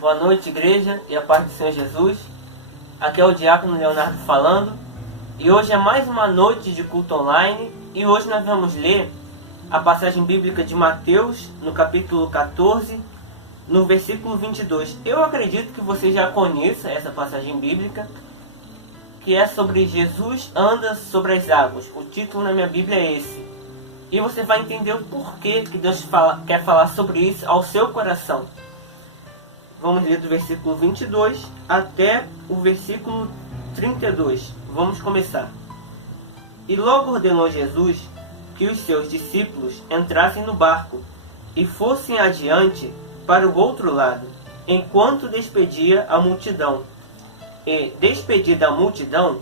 Boa noite, igreja, e a paz do Senhor Jesus. Aqui é o Diácono Leonardo falando. E hoje é mais uma noite de culto online. E hoje nós vamos ler a passagem bíblica de Mateus, no capítulo 14, no versículo 22. Eu acredito que você já conheça essa passagem bíblica, que é sobre Jesus anda sobre as águas. O título na minha Bíblia é esse. E você vai entender o porquê que Deus quer falar sobre isso ao seu coração. Vamos ler do versículo 22 até o versículo 32. Vamos começar. E logo ordenou Jesus que os seus discípulos entrassem no barco e fossem adiante para o outro lado, enquanto despedia a multidão. E, despedida a multidão,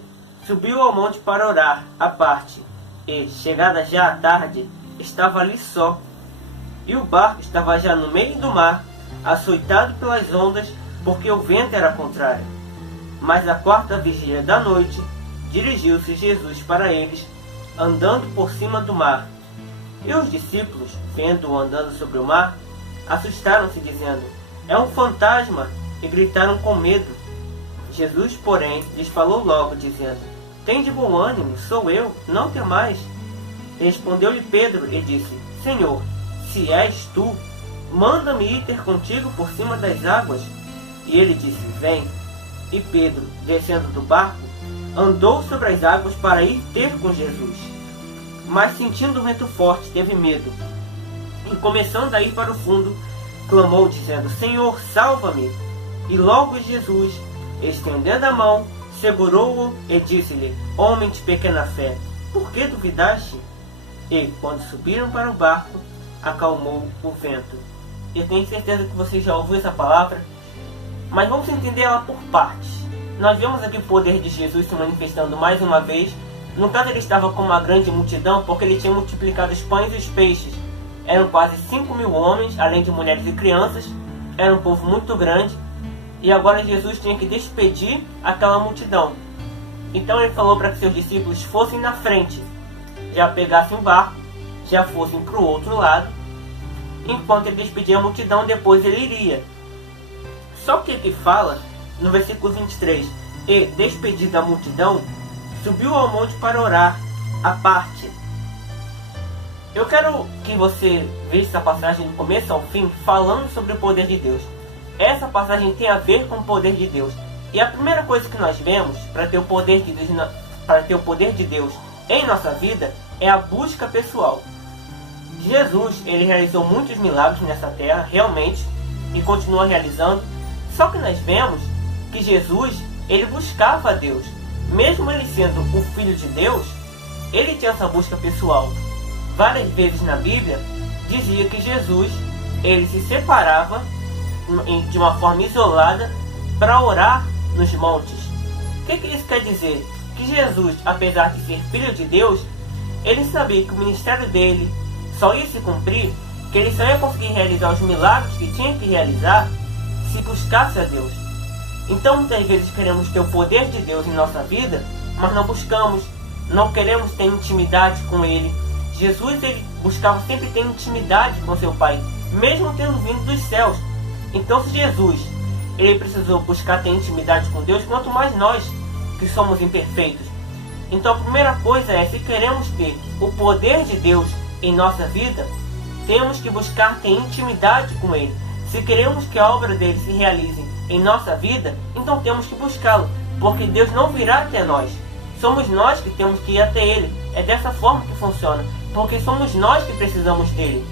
subiu ao monte para orar à parte. E, chegada já a tarde, estava ali só. E o barco estava já no meio do mar, açoitado pelas ondas, porque o vento era contrário. Mas à quarta vigília da noite, dirigiu-se Jesus para eles, andando por cima do mar. E os discípulos, vendo-o andando sobre o mar, assustaram-se, dizendo: "É um fantasma!" e gritaram com medo. Jesus, porém, lhes falou logo, dizendo: "Tende bom ânimo, sou eu, não temais." Respondeu-lhe Pedro e disse: "Senhor, se és tu, manda-me ir ter contigo por cima das águas." E ele disse: "Vem." E Pedro, descendo do barco, andou sobre as águas para ir ter com Jesus. Mas sentindo o vento forte, teve medo. E começando a ir para o fundo, clamou, dizendo: "Senhor, salva-me." E logo Jesus, estendendo a mão, segurou-o e disse-lhe: "Homem de pequena fé, por que duvidaste?" E, quando subiram para o barco, acalmou o vento. Eu tenho certeza que você já ouviu essa palavra, mas vamos entender ela por partes. Nós vemos aqui o poder de Jesus se manifestando mais uma vez. No caso, ele estava com uma grande multidão, porque ele tinha multiplicado os pães e os peixes. Eram quase 5.000 homens, além de mulheres e crianças. Era um povo muito grande. E agora Jesus tinha que despedir aquela multidão. Então ele falou para que seus discípulos fossem na frente, já pegassem o barco, já fossem para o outro lado. Enquanto ele despedia a multidão, depois ele iria. Só que aqui fala, no versículo 23, e despedida a multidão, subiu ao monte para orar à parte. Eu quero que você veja essa passagem do começo ao fim, falando sobre o poder de Deus. Essa passagem tem a ver com o poder de Deus. E a primeira coisa que nós vemos para ter o poder de Deus, em nossa vida é a busca pessoal. Jesus, ele realizou muitos milagres nessa terra, realmente, e continua realizando. Só que nós vemos que Jesus, ele buscava a Deus. Mesmo ele sendo o Filho de Deus, ele tinha essa busca pessoal. Várias vezes na Bíblia, dizia que Jesus, ele se separava de uma forma isolada para orar nos montes. O que isso quer dizer? Que Jesus, apesar de ser Filho de Deus, ele sabia que o ministério dele só ia se cumprir, que ele só ia conseguir realizar os milagres que tinha que realizar se buscasse a Deus. Então muitas vezes queremos ter o poder de Deus em nossa vida, mas não buscamos, não queremos ter intimidade com Ele. Jesus, ele buscava sempre ter intimidade com seu Pai, mesmo tendo vindo dos céus. Então se Jesus, ele precisou buscar ter intimidade com Deus, quanto mais nós, que somos imperfeitos. Então a primeira coisa é, se queremos ter o poder de Deus em nossa vida, temos que buscar ter intimidade com Ele. Se queremos que a obra dele se realize em nossa vida, então temos que buscá-lo, porque Deus não virá até nós. Somos nós que temos que ir até Ele. É dessa forma que funciona, porque somos nós que precisamos dele.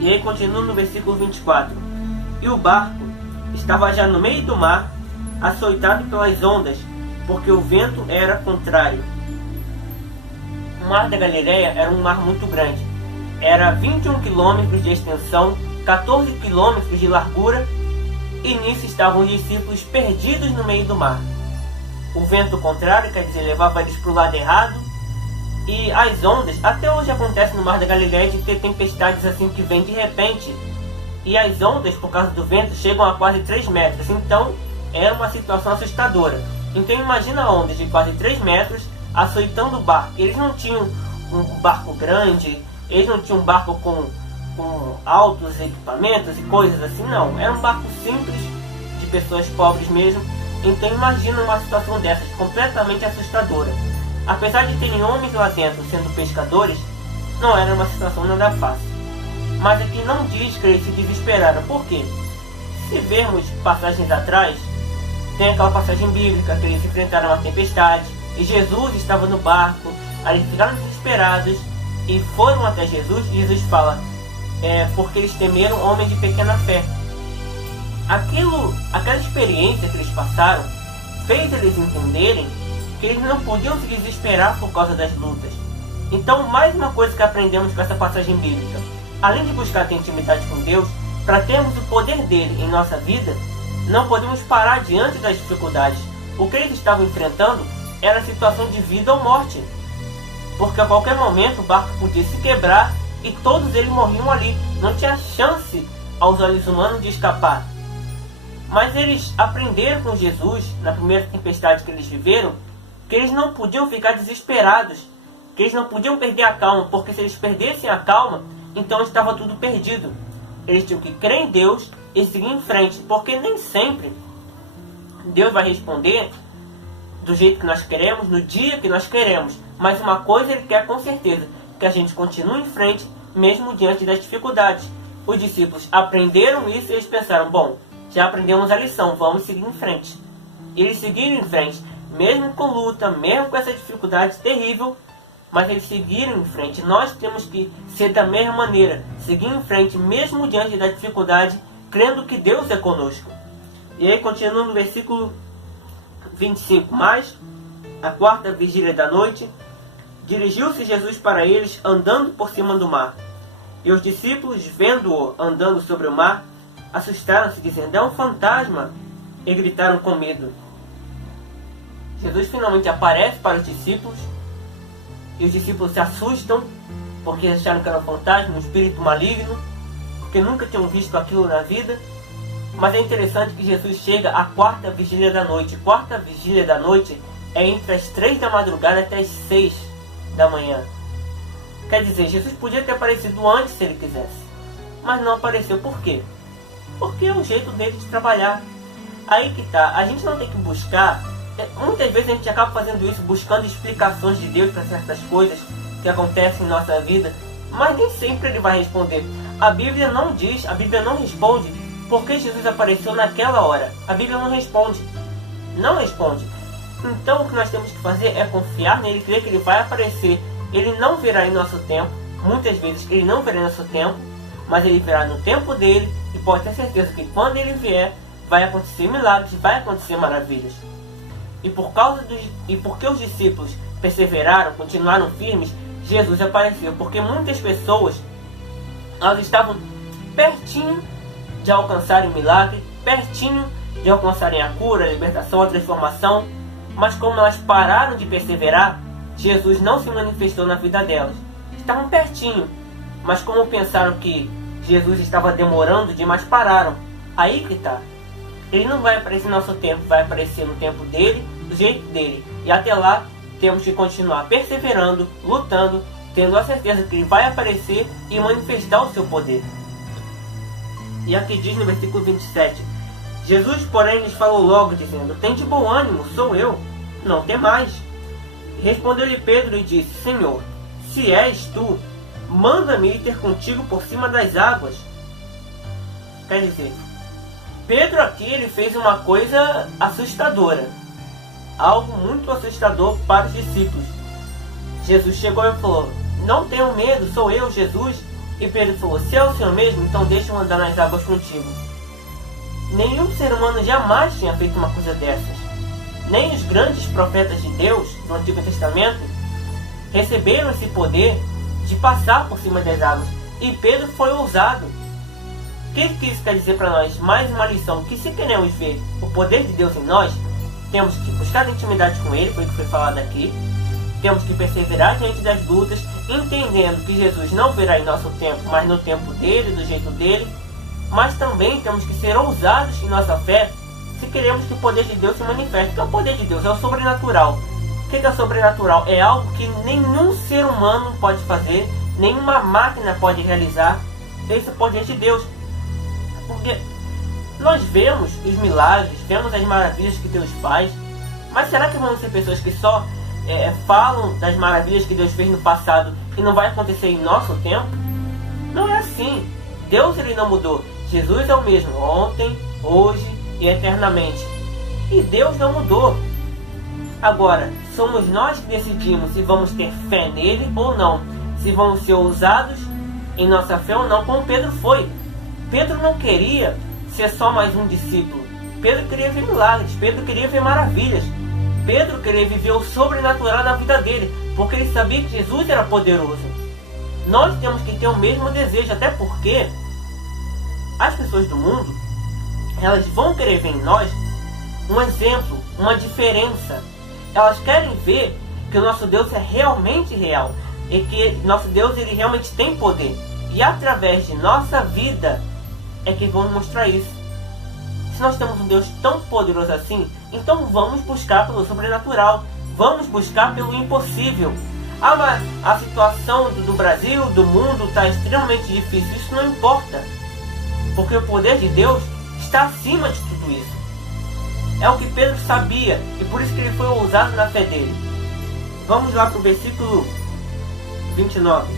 E aí continua no versículo 24. E o barco estava já no meio do mar, açoitado pelas ondas, porque o vento era contrário. O mar da Galileia era um mar muito grande. Era 21 quilômetros de extensão, 14 quilômetros de largura, e nisso estavam os discípulos perdidos no meio do mar. O vento contrário, quer dizer, levava eles para o lado errado, e as ondas, até hoje acontece no mar da Galileia de ter tempestades assim que vêm de repente, e as ondas, por causa do vento, chegam a quase 3 metros, então era uma situação assustadora. Então imagina ondas de quase 3 metros açoitando o barco. Eles não tinham um barco grande, eles não tinham um barco com com altos equipamentos e coisas assim, não. Era um barco simples, de pessoas pobres mesmo. Então imagina uma situação dessas, completamente assustadora. Apesar de terem homens lá dentro sendo pescadores, não era uma situação nada fácil. Mas aqui não diz que eles se desesperaram. Por quê? Se vermos passagens atrás, tem aquela passagem bíblica que eles enfrentaram uma tempestade e Jesus estava no barco. Aí eles ficaram desesperados e foram até Jesus. E Jesus fala, porque eles temeram homens de pequena fé. Aquela experiência que eles passaram fez eles entenderem que eles não podiam se desesperar por causa das lutas. Então, mais uma coisa que aprendemos com essa passagem bíblica: além de buscar ter intimidade com Deus, para termos o poder dele em nossa vida, não podemos parar diante das dificuldades. O que eles estavam enfrentando era a situação de vida ou morte, porque a qualquer momento o barco podia se quebrar e todos eles morriam ali. Não tinha chance aos olhos humanos de escapar. Mas eles aprenderam com Jesus, na primeira tempestade que eles viveram, que eles não podiam ficar desesperados, que eles não podiam perder a calma, porque se eles perdessem a calma, então estava tudo perdido. Eles tinham que crer em Deus e seguir em frente, porque nem sempre Deus vai responder do jeito que nós queremos, no dia que nós queremos. Mas uma coisa Ele quer com certeza, que a gente continue em frente, mesmo diante das dificuldades. Os discípulos aprenderam isso e eles pensaram, bom, já aprendemos a lição, vamos seguir em frente. E eles seguiram em frente, mesmo com luta, mesmo com essa dificuldade terrível, mas eles seguiram em frente. Nós temos que ser da mesma maneira, seguir em frente, mesmo diante da dificuldade, crendo que Deus é conosco. E aí, continuando no versículo 25, mas, a quarta vigília da noite, dirigiu-se Jesus para eles, andando por cima do mar. E os discípulos, vendo-o andando sobre o mar, assustaram-se, dizendo, é um fantasma, e gritaram com medo. Jesus finalmente aparece para os discípulos, e os discípulos se assustam, porque acharam que era um fantasma, um espírito maligno, porque nunca tinham visto aquilo na vida. Mas é interessante que Jesus chega à quarta vigília da noite. Quarta vigília da noite é entre as 3 da madrugada até as 6 da manhã. Quer dizer, Jesus podia ter aparecido antes se ele quisesse, mas não apareceu. Por quê? Porque é o jeito dele de trabalhar. Aí que tá, a gente não tem que buscar. Muitas vezes a gente acaba fazendo isso, buscando explicações de Deus para certas coisas que acontecem em nossa vida, mas nem sempre ele vai responder. A Bíblia não diz, a Bíblia não responde porque Jesus apareceu naquela hora. A Bíblia não responde. Não responde. Então o que nós temos que fazer é confiar nele, crer que ele vai aparecer. Ele não virá em nosso tempo. Muitas vezes ele não virá em nosso tempo, mas ele virá no tempo dele, e pode ter certeza que quando ele vier, vai acontecer milagres, vai acontecer maravilhas. E porque os discípulos perseveraram, continuaram firmes, Jesus apareceu. Porque muitas pessoas, elas estavam pertinho de alcançarem o milagre, pertinho de alcançarem a cura, a libertação, a transformação, mas como elas pararam de perseverar, Jesus não se manifestou na vida delas. Estavam pertinho, mas como pensaram que Jesus estava demorando demais, pararam. Aí que tá. Ele não vai aparecer no nosso tempo, vai aparecer no tempo dele, do jeito dele. E até lá, temos que continuar perseverando, lutando, tendo a certeza que ele vai aparecer e manifestar o seu poder. E aqui diz no versículo 27, Jesus, porém, lhes falou logo, dizendo, tende bom ânimo, sou eu, não temais. Respondeu-lhe Pedro e disse, Senhor, se és tu, manda-me ir ter contigo por cima das águas. Quer dizer, Pedro aqui ele fez uma coisa assustadora, algo muito assustador para os discípulos. Jesus chegou e falou, não tenham medo, sou eu, Jesus. E Pedro falou, se é o Senhor mesmo, então deixa eu andar nas águas contigo. Nenhum ser humano jamais tinha feito uma coisa dessas. Nem os grandes profetas de Deus do Antigo Testamento receberam esse poder de passar por cima das águas. E Pedro foi ousado. O que isso quer dizer para nós? Mais uma lição, que se queremos ver o poder de Deus em nós, temos que buscar intimidade com Ele, foi o que foi falado aqui. Temos que perseverar diante das lutas, entendendo que Jesus não virá em nosso tempo, mas no tempo dele, do jeito dele. Mas também temos que ser ousados em nossa fé, se queremos que o poder de Deus se manifeste. Que é o poder de Deus? É o sobrenatural. O que é o sobrenatural? É algo que nenhum ser humano pode fazer, nenhuma máquina pode realizar. esse poder de Deus. Porque nós vemos os milagres, vemos as maravilhas que Deus faz, mas será que vamos ser pessoas que só falam das maravilhas que Deus fez no passado e não vai acontecer em nosso tempo? Não é assim. Deus, ele não mudou. Jesus é o mesmo ontem, hoje e eternamente. E Deus não mudou. Agora, somos nós que decidimos se vamos ter fé nele ou não, se vamos ser ousados em nossa fé ou não, como Pedro foi. Pedro não queria ser só mais um discípulo. Pedro queria ver milagres, Pedro queria ver maravilhas. Pedro queria viver o sobrenatural na vida dele, porque ele sabia que Jesus era poderoso. Nós temos que ter o mesmo desejo, até porque as pessoas do mundo, elas vão querer ver em nós um exemplo, uma diferença. Elas querem ver que o nosso Deus é realmente real e que nosso Deus, ele realmente tem poder. E através de nossa vida é que vamos mostrar isso. Se nós temos um Deus tão poderoso assim, então vamos buscar pelo sobrenatural, vamos buscar pelo impossível. Ah, mas a situação do Brasil, do mundo está extremamente difícil. Isso não importa, porque o poder de Deus está acima de tudo isso. É o que Pedro sabia e por isso que ele foi ousado na fé dele. Vamos lá para o versículo 29.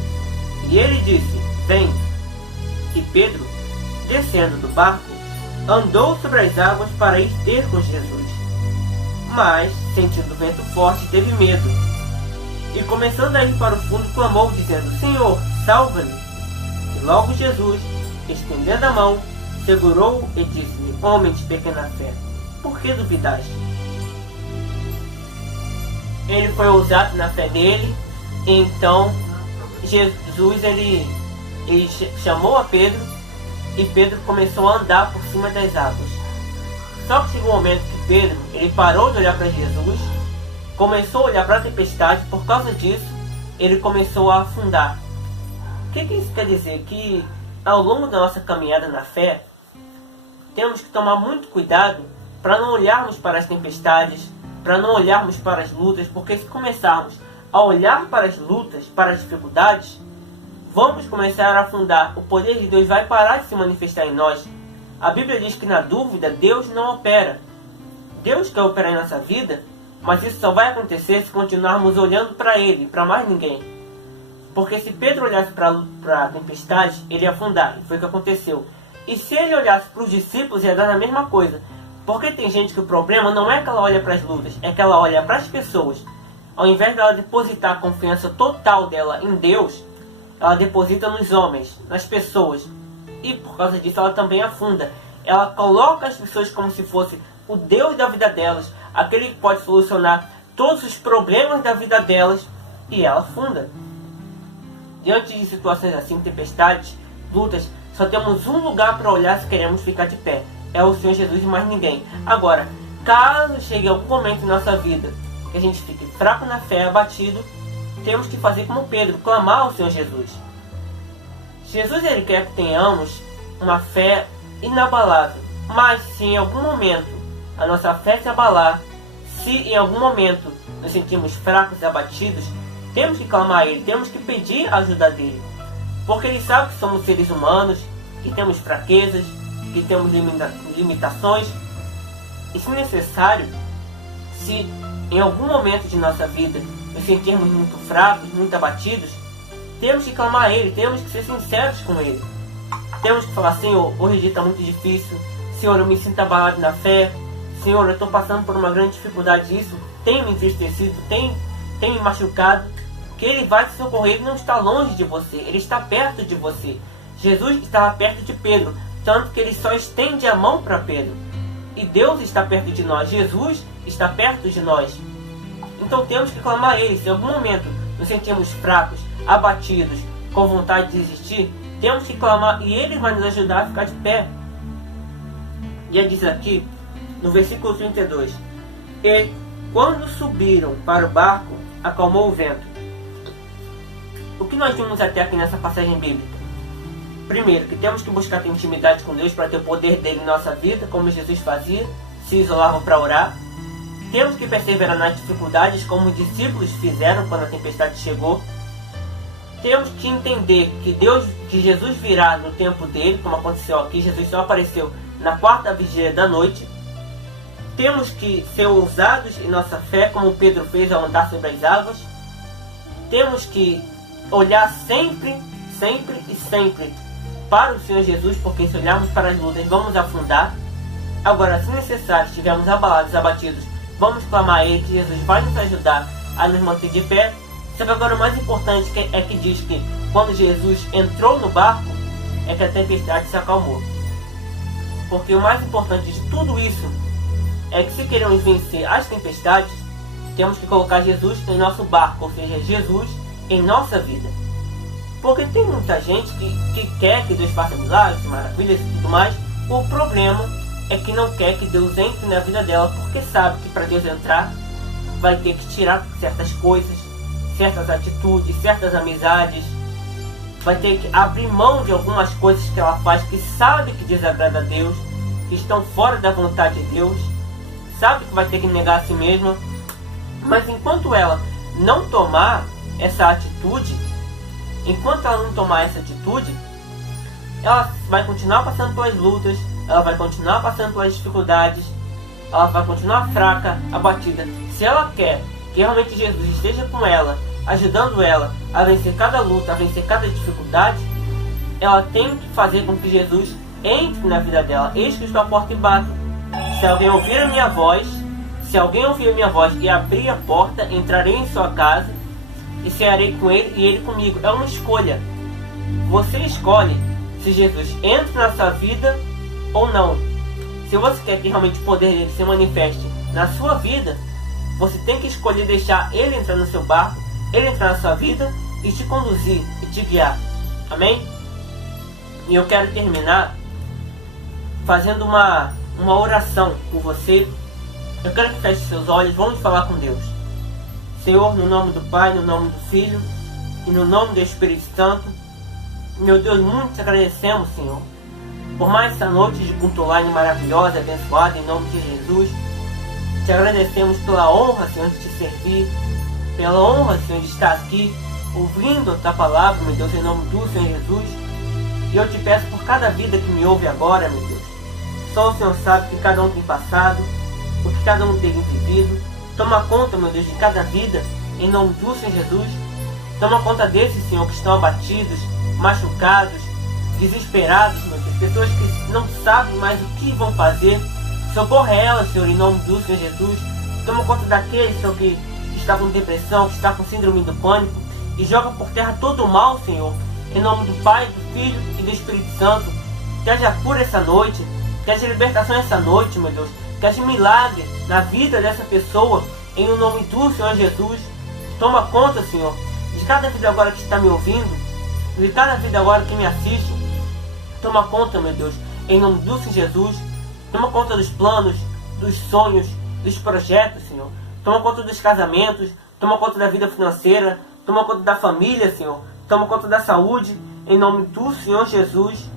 E ele disse: vem. E Pedro, descendo do barco, andou sobre as águas para ir ter com Jesus. Mas, sentindo o vento forte, teve medo. E começando a ir para o fundo, clamou, dizendo: Senhor, salva-me. E logo Jesus, estendendo a mão, segurou e disse-lhe: homem de pequena fé, por que duvidaste? Ele foi ousado na fé dele. Então Jesus ele chamou a Pedro e Pedro começou a andar por cima das águas. Só que chegou um momento que Pedro ele parou de olhar para Jesus, começou a olhar para a tempestade. Por causa disso ele começou a afundar. O que isso quer dizer? Que ao longo da nossa caminhada na fé temos que tomar muito cuidado para não olharmos para as tempestades, para não olharmos para as lutas, porque se começarmos a olhar para as lutas, para as dificuldades, vamos começar a afundar. O poder de Deus vai parar de se manifestar em nós. A Bíblia diz que na dúvida Deus não opera. Deus quer operar em nossa vida, mas isso só vai acontecer se continuarmos olhando para Ele, para mais ninguém. Porque se Pedro olhasse para a tempestade, ele ia afundar, e foi o que aconteceu. E se ele olhasse para os discípulos, ia dar a mesma coisa. Porque tem gente que o problema não é que ela olha para as lutas, é que ela olha para as pessoas. Ao invés dela depositar a confiança total dela em Deus, ela deposita nos homens, nas pessoas. E por causa disso ela também afunda. Ela coloca as pessoas como se fosse o Deus da vida delas, aquele que pode solucionar todos os problemas da vida delas, e ela afunda. Diante de situações assim, tempestades, lutas, só temos um lugar para olhar se queremos ficar de pé. É o Senhor Jesus e mais ninguém. Agora, caso chegue algum momento em nossa vida que a gente fique fraco na fé, abatido, temos que fazer como Pedro, clamar ao Senhor Jesus. Jesus ele quer que tenhamos uma fé inabalável. Mas se em algum momento a nossa fé se abalar, se em algum momento nos sentimos fracos e abatidos, temos que clamar a Ele, temos que pedir a ajuda dEle. Porque Ele sabe que somos seres humanos, que temos fraquezas, que temos limitações. E se necessário, se em algum momento de nossa vida nos sentirmos muito fracos, muito abatidos, temos que clamar a Ele, temos que ser sinceros com Ele. Temos que falar: Senhor, hoje o dia está muito difícil. Senhor, eu me sinto abalado na fé. Senhor, eu estou passando por uma grande dificuldade. Isso tem me entristecido, tem me machucado. Que Ele vai te socorrer. Ele não está longe de você, Ele está perto de você. Jesus estava perto de Pedro, tanto que Ele só estende a mão para Pedro. E Deus está perto de nós, Jesus está perto de nós. Então temos que clamar a Ele. Se em algum momento nos sentimos fracos, abatidos, com vontade de desistir, temos que clamar e Ele vai nos ajudar a ficar de pé. Já diz aqui no versículo 32: E quando subiram para o barco, acalmou o vento. O que nós vimos até aqui nessa passagem bíblica? Primeiro, que temos que buscar ter intimidade com Deus para ter o poder dele em nossa vida, como Jesus fazia, se isolava para orar. Temos que perseverar nas dificuldades, como os discípulos fizeram quando a tempestade chegou. temos que entender que Jesus virá no tempo dele, como aconteceu aqui. Jesus só apareceu na quarta vigília da noite. Temos que ser ousados em nossa fé, como Pedro fez ao andar sobre as águas. Temos que olhar sempre para o Senhor Jesus, porque se olharmos para as lutas vamos afundar. Agora, se necessário, estivermos abalados, abatidos, vamos clamar a Ele, que Jesus vai nos ajudar a nos manter de pé. Só que agora o mais importante é que diz que quando Jesus entrou no barco, é que a tempestade se acalmou. Porque o mais importante de tudo isso é que se queremos vencer as tempestades, temos que colocar Jesus em nosso barco, ou seja, Jesus em nossa vida. Porque tem muita gente que quer que Deus faça milagres, maravilhas e tudo mais. O problema é que não quer que Deus entre na vida dela, porque sabe que para Deus entrar vai ter que tirar certas coisas, certas atitudes, certas amizades, vai ter que abrir mão de algumas coisas que ela faz que sabe que desagrada a Deus, que estão fora da vontade de Deus, sabe que vai ter que negar a si mesma. Mas enquanto ela não tomar essa atitude, ela vai continuar passando pelas lutas, ela vai continuar passando pelas dificuldades, ela vai continuar fraca, abatida. Se ela quer que realmente Jesus esteja com ela, ajudando ela a vencer cada luta, a vencer cada dificuldade, ela tem que fazer com que Jesus entre na vida dela. Eis que estou à porta e bato. Se alguém ouvir a minha voz e abrir a porta, entrarei em sua casa e cearei com ele e ele comigo. É uma escolha. Você escolhe se Jesus entra na sua vida ou não. Se você quer que realmente o poder dele se manifeste na sua vida, você tem que escolher deixar ele entrar no seu barco, ele entrar na sua vida e te conduzir e te guiar. Amém? E eu quero terminar fazendo uma oração por você. Eu quero que feche seus olhos, vamos falar com Deus. Senhor, no nome do Pai, no nome do Filho e no nome do Espírito Santo, meu Deus, muito te agradecemos, Senhor, por mais essa noite de culto online maravilhosa, abençoada, em nome de Jesus. Te agradecemos pela honra, Senhor, de te servir, pela honra, Senhor, de estar aqui ouvindo a tua palavra, meu Deus, em nome do Senhor Jesus. E eu te peço por cada vida que me ouve agora, meu Deus. Só o Senhor sabe o que cada um tem passado, o que cada um tem vivido. Toma conta, meu Deus, de cada vida, em nome do Senhor Jesus. Toma conta desses, Senhor, que estão abatidos, machucados, desesperados, meu Deus. Pessoas que não sabem mais o que vão fazer. Socorre elas, Senhor, em nome do Senhor Jesus. Toma conta daqueles, Senhor, que está com depressão, que está com síndrome do pânico. E joga por terra todo o mal, Senhor. Em nome do Pai, do Filho e do Espírito Santo. Que haja cura essa noite. Que haja libertação essa noite, meu Deus. Que haja milagre na vida dessa pessoa. Em o nome do Senhor Jesus. Toma conta, Senhor, de cada vida agora que está me ouvindo. De cada vida agora que me assiste. Toma conta, meu Deus, em nome do Senhor Jesus. Toma conta dos planos, dos sonhos, dos projetos, Senhor. Toma conta dos casamentos. Toma conta da vida financeira. Toma conta da família, Senhor. Toma conta da saúde. Em nome do Senhor Jesus.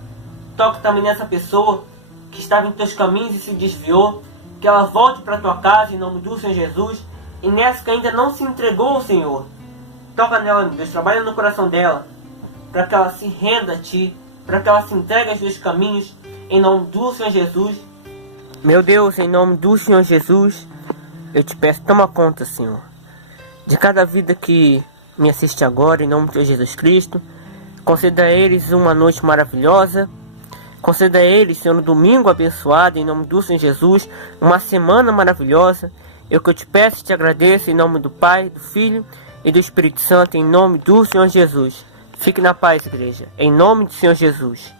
Toque também nessa pessoa que estava em teus caminhos e se desviou. Que ela volte para a tua casa em nome do Senhor Jesus. E nessa que ainda não se entregou ao Senhor. Toca nela, meu Deus. Trabalha no coração dela. Para que ela se renda a Ti. Para que ela se entregue aos teus caminhos. Em nome do Senhor Jesus. Meu Deus, em nome do Senhor Jesus. Eu te peço, toma conta, Senhor, de cada vida que me assiste agora, em nome de Jesus Cristo. Conceda a eles uma noite maravilhosa. Conceda a eles, Senhor, um domingo abençoado, em nome do Senhor Jesus. Uma semana maravilhosa. Eu que eu te peço e te agradeço, em nome do Pai, do Filho e do Espírito Santo, em nome do Senhor Jesus. Fique na paz, igreja, em nome do Senhor Jesus.